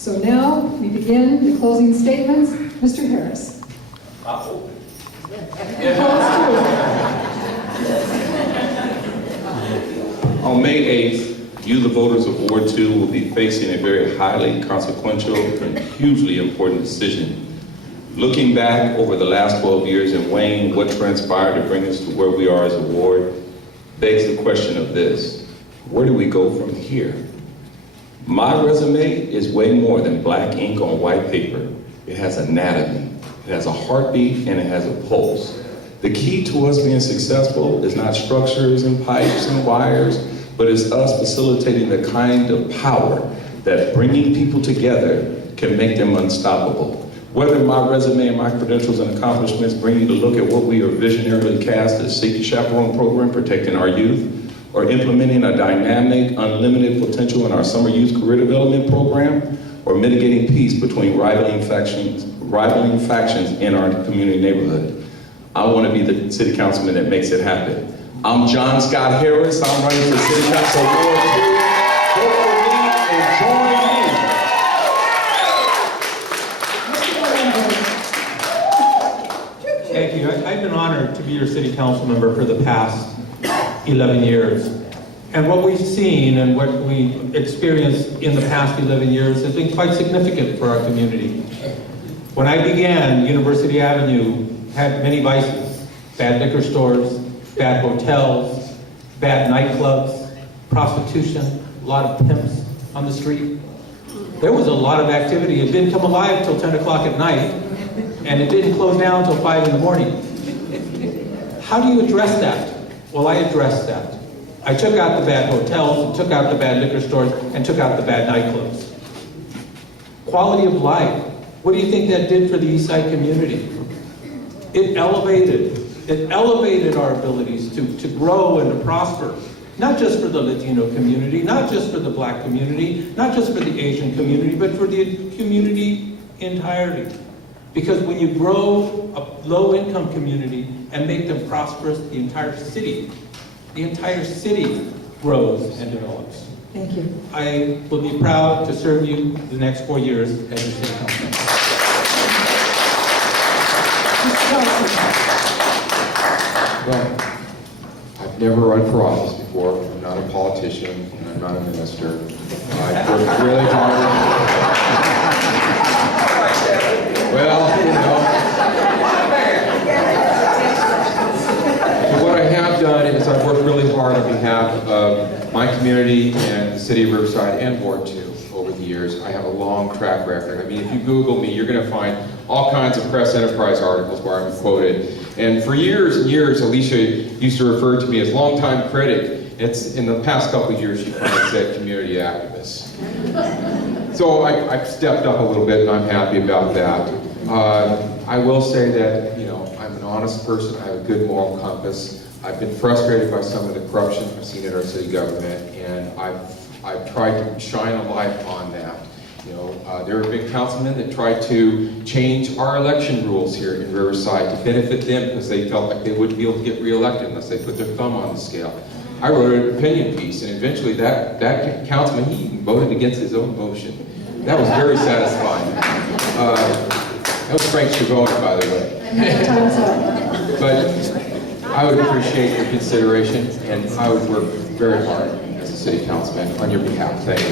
So now we begin the closing statements. Mr. Harris. On May 8th, you, the voters of Ward 2, will be facing a very highly consequential and hugely important decision. Looking back over the last 12 years and weighing what transpired to bring us to where we are as a ward, begs the question of this: where do we go from here? My resume is way more than black ink on white paper. It has anatomy, it has a heartbeat, and it has a pulse. The key to us being successful is not structures and pipes and wires, but it's us facilitating the kind of power that bringing people together can make them unstoppable. Whether my resume and my credentials and accomplishments bring you to look at what we are visionarily cast as Safety Chaperone Program, protecting our youth, or implementing a dynamic, unlimited potential in our summer youth career development program, or mitigating peace between rivaling factions in our community neighborhood. I want to be the city councilman that makes it happen. I'm John Scott Harris. I'm running for City Council Ward 2. Vote for me and join me. Thank you. I've been honored to be your city council member for the past 11 years. And what we've seen and what we experienced in the past 11 years has been quite significant for our community. When I began, University Avenue had many vices: bad liquor stores, bad hotels, bad nightclubs, prostitution, a lot of pimps on the street. There was a lot of activity. It didn't come alive till 10 o'clock at night, and it didn't close down until 5 in the morning. How do you address that? Well, I addressed that. I took out the bad hotels, took out the bad liquor stores, and took out the bad nightclubs. Quality of life. What do you think that did for the East Side community? It elevated our abilities to grow and to prosper. Not just for the Latino community, not just for the black community, not just for the Asian community, but for the community entirely. Because when you grow a low-income community and make them prosperous, the entire city grows and develops. Thank you. I will be proud to serve you the next 4 years as your city councilman. Well, I've never run for office before. I'm not a politician, and I'm not a minister. I worked really hard. Well, you know. So what I have done is I've worked really hard on behalf of my community and the city of Riverside and Ward 2 over the years. I have a long track record. I mean, if you Google me, you're going to find all kinds of press enterprise articles where I'm quoted. And for years and years, Alicia used to refer to me as longtime critic. It's in the past couple of years, she finally said community activist. So I've stepped up a little bit, and I'm happy about that. I will say that, you know, I'm an honest person. I have a good moral compass. I've been frustrated by some of the corruption I've seen in our city government, and I've tried to shine a light on that. You know, there have been councilmen that tried to change our election rules here in Riverside to benefit them because they felt like they wouldn't be able to get reelected unless they put their thumb on the scale. I wrote an opinion piece, and eventually that councilman, he even voted against his own motion. That was very satisfying. That was Frank Schiavone, by the way. But I would appreciate your consideration, and I would work very hard as a city councilman on your behalf. Thank you.